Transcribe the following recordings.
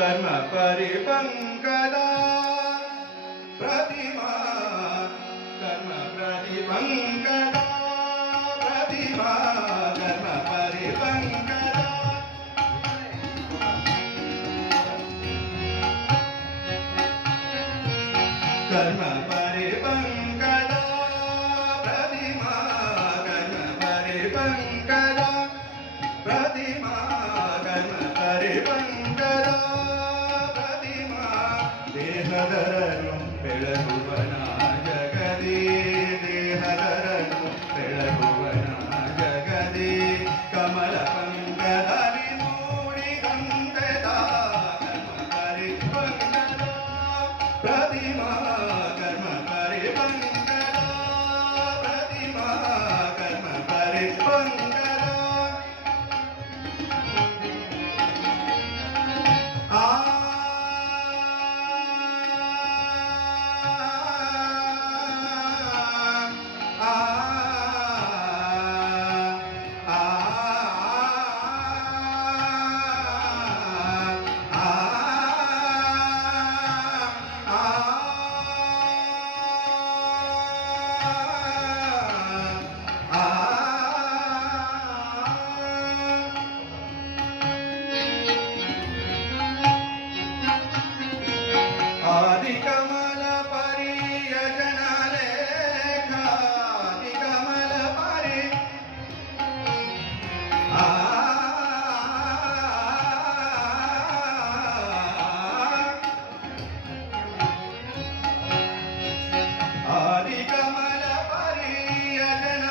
कर्म परिपङ्कदा प्रतिमा कर्म प्रतिपङ्कदा प्रतिमा कर्म परिपङ्कदा कर्म परिपङ्कदा प्रतिमा कर्म परिपङ्कदा प्रतिमा कर्म परिपङ्कदा प्रतिमा देहधरनु ಬೆಳಗುವನ ಜಗದಿ ದೇಹಧರನು ಬೆಳಗುವನ ಜಗದಿ ಕಮಲ ಪಂಕದಲ್ಲಿ ಮೂಡಿದಂತೆದ ಕರ್ಮ ಪರಿಪಂಕದ ಪ್ರತಿಮಾ ಕರ್ಮ ಪರಿಪಂಕದ ಪ್ರತಿಮಾ ಕರ್ಮ ಪರಿಪಂಕದ आदिकमल परियजनलेख आदिकमल परि आदिकमल परियजनलेख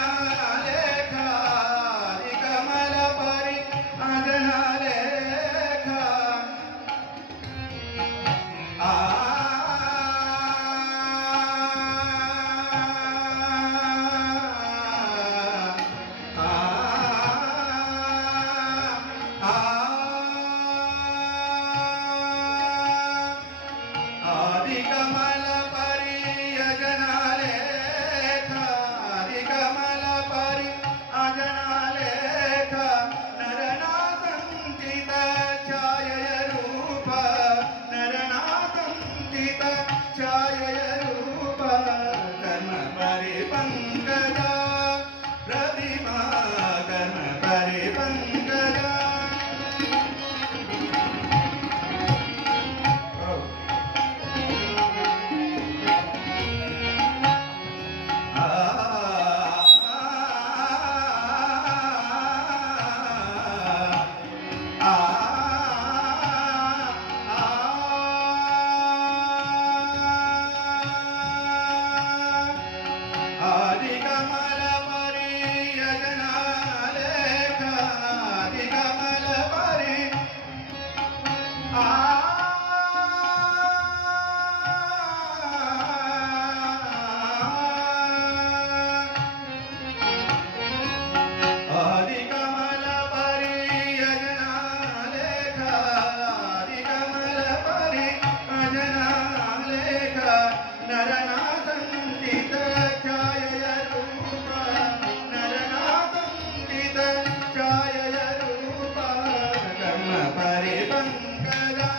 आदिकमल परियजनलेख आदिकमल परियजनलेख आदिकमल परियजनलेख नरनासंचित छायय रूप नरनासंचित छायय रूप कर्म परिपङ्कदा प्रतिमा कर्म परिपङ्कदा आदिकमल परियजनलेख आदिकमल परि आदिकमल परियजनलेख आदिकमल परियजनलेख नरनासंचित छायय रूप नरनासंचित छायय रूप कर्म परिपङ्कदा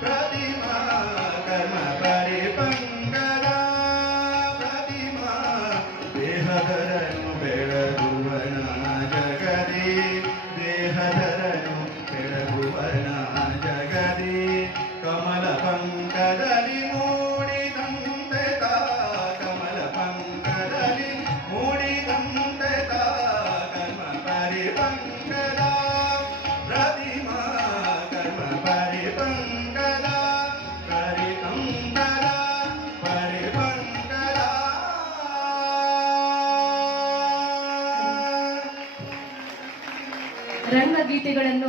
प्रतिमा कर्म परिपङ्कदा प्रतिमा देहधरनु ಬೆಳಗುವನ ಜಗದಿ ದೇಹಧರನು ಬೆಳಗುವನ ಜಗದಿ ಕಮಲ ಪಂಕದಲ್ಲಿ ಮೂಡಿದಂತೆದ ಕಮಲ ಪಂಕದಲ್ಲಿ ಮೂಡಿದಂತೆದ ಕರ್ಮ ಪರಿಪಂಕದ ಪ್ರತಿಮಾ ಕರ್ಮ ಪರಿಪಂಕದ ಪರಿಪಂಕದ ಪರಿಪಂಕದ ರಂಗಗೀತೆಗಳನ್ನು